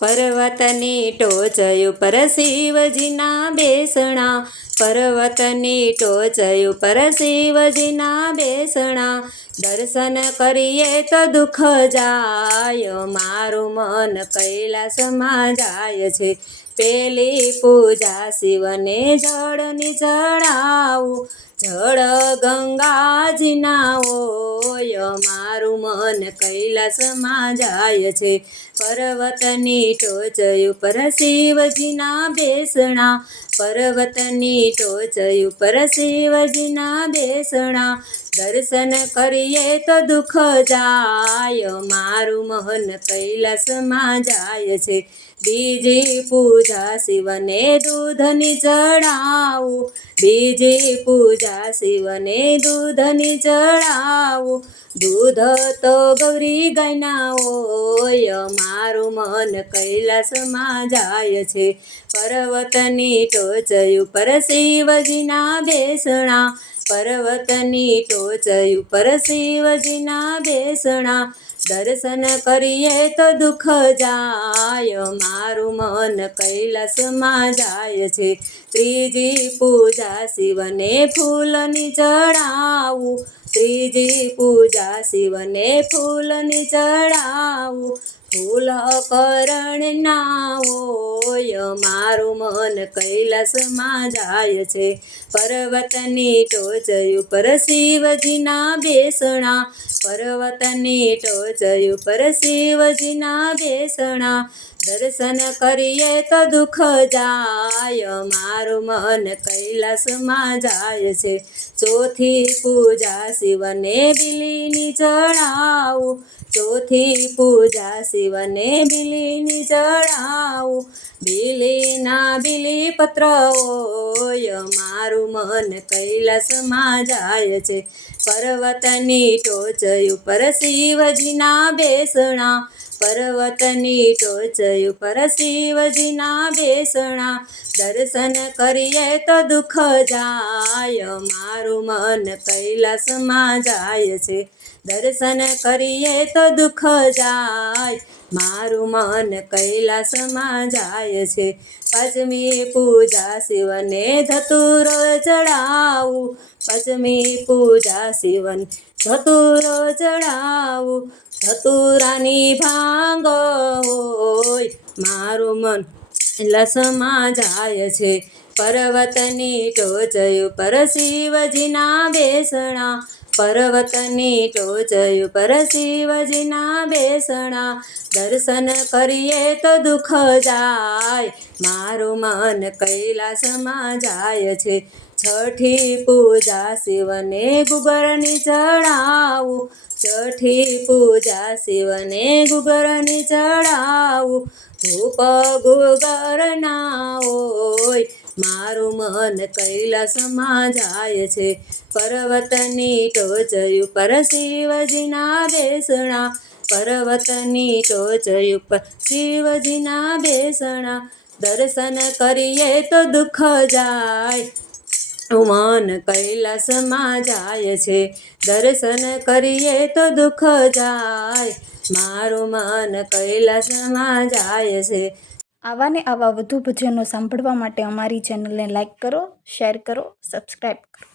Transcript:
પર્વતની ટોચ ઉપર શિવજીના બેસણા, પર્વતની ટોચ ઉપર શિવજીના બેસણા, દર્શન કરીએ તો દુઃખ જાય, મારું મન કૈલાસમાં જાય છે. પેલી પૂજા શિવને જળની ચડાવું, જળ ગંગાજીના હોય, મારું મન કૈલાસમાં જાય છે. પર્વતની ટોચ ઉપર શિવજીના બેસણા, પર્વતની ટોચ ઉપર શિવજીના બેસણા, દર્શન કરીએ તો દુઃખ જાય, મારું મન કૈલાસમાં જાય છે. બીજી પૂજા શિવને દૂધની ચડાવું, બીજી પૂજા શિવને દૂધની ચડાવું, દૂધ તો ગૌરી ગાયના હોય, મારું મન કૈલાસમાં જાય છે. પર્વતની ટોચ ઉપર શિવજીના બેસણા, પર્વતની ટોચ ઉપર શિવજીના બેસણા, દર્શન કરીએ તો દુઃખ જાય, મારું મન કૈલાસમાં જાય છે. ત્રીજી પૂજા શિવને ફૂલની ચડાવું, ત્રીજી પૂજા શિવને ફૂલની ચડાવું, ફૂલ કરણના હોય, મારું મન કૈલાસમાં જાય છે. પર્વતની ટોચ ઉપર શિવજીના બેસણા, પર્વતની ટોચ ઉપર શિવજીના બેસણા, દર્શન કરીએ તો દુઃખ જાય, મારું મન કૈલાસમાં જાય છે. ચોથી પૂજા શિવને બીલીની ચડાવું, ચોથી પૂજા શિવને બીલીની ચડાવું, બીલીના બીલીપત્ર હોય, મારું મન કૈલાસમાં જાય છે. પર્વતની ટોચ ઉપર શિવજીના બેસણા, પર્વતની ટોચ ઉપર શિવજીના બેસણા, દર્શન કરીએ તો દુઃખ જાય, મારું મન કૈલાસમાં જાય છે. દર્શન કરીએ તો દુઃખ જાય, મારું મન કૈલાસમાં જાય છે. પાંચમી પૂજા શિવને ધતુરો ચડાવું, પાંચમી પૂજા શિવને ધતુરો ચડાવું, ધતુરાની ભાંગ હોય, મારું મન કૈલાસમાં જાય છે. પર્વતની ટોચ ઉપર શિવજીના બેસણા, પર્વતની ટોચ ઉપર શિવજીના બેસણા, દર્શન કરીએ તો દુઃખ જાય, મારું મન કૈલાસમાં જાય છે. છઠ્ઠી પૂજા શિવને ગુગરની ચડાવું, છઠ્ઠી પૂજા શિવને ગુગરની ચડાવું, ધૂપ ગુગરના હોય, મારું મન કૈલાસમાં જાય છે. પર્વતની ટોચ ઉપર શિવજીના બેસણા, પર્વતની ટોચ ઉપર શિવજીના બેસણા, દર્શન કરીએ તો દુઃખ જાય, મન કૈલાસમાં જાય છે. દર્શન કરીએ તો દુઃખ જાય, મારું મન કૈલાસમાં જાય છે. આવા ને આવા વધુ ભજનો સાંભળવા માટે અમારી ચેનલને લાઈક કરો, શેર કરો, સબસ્ક્રાઈબ કરો.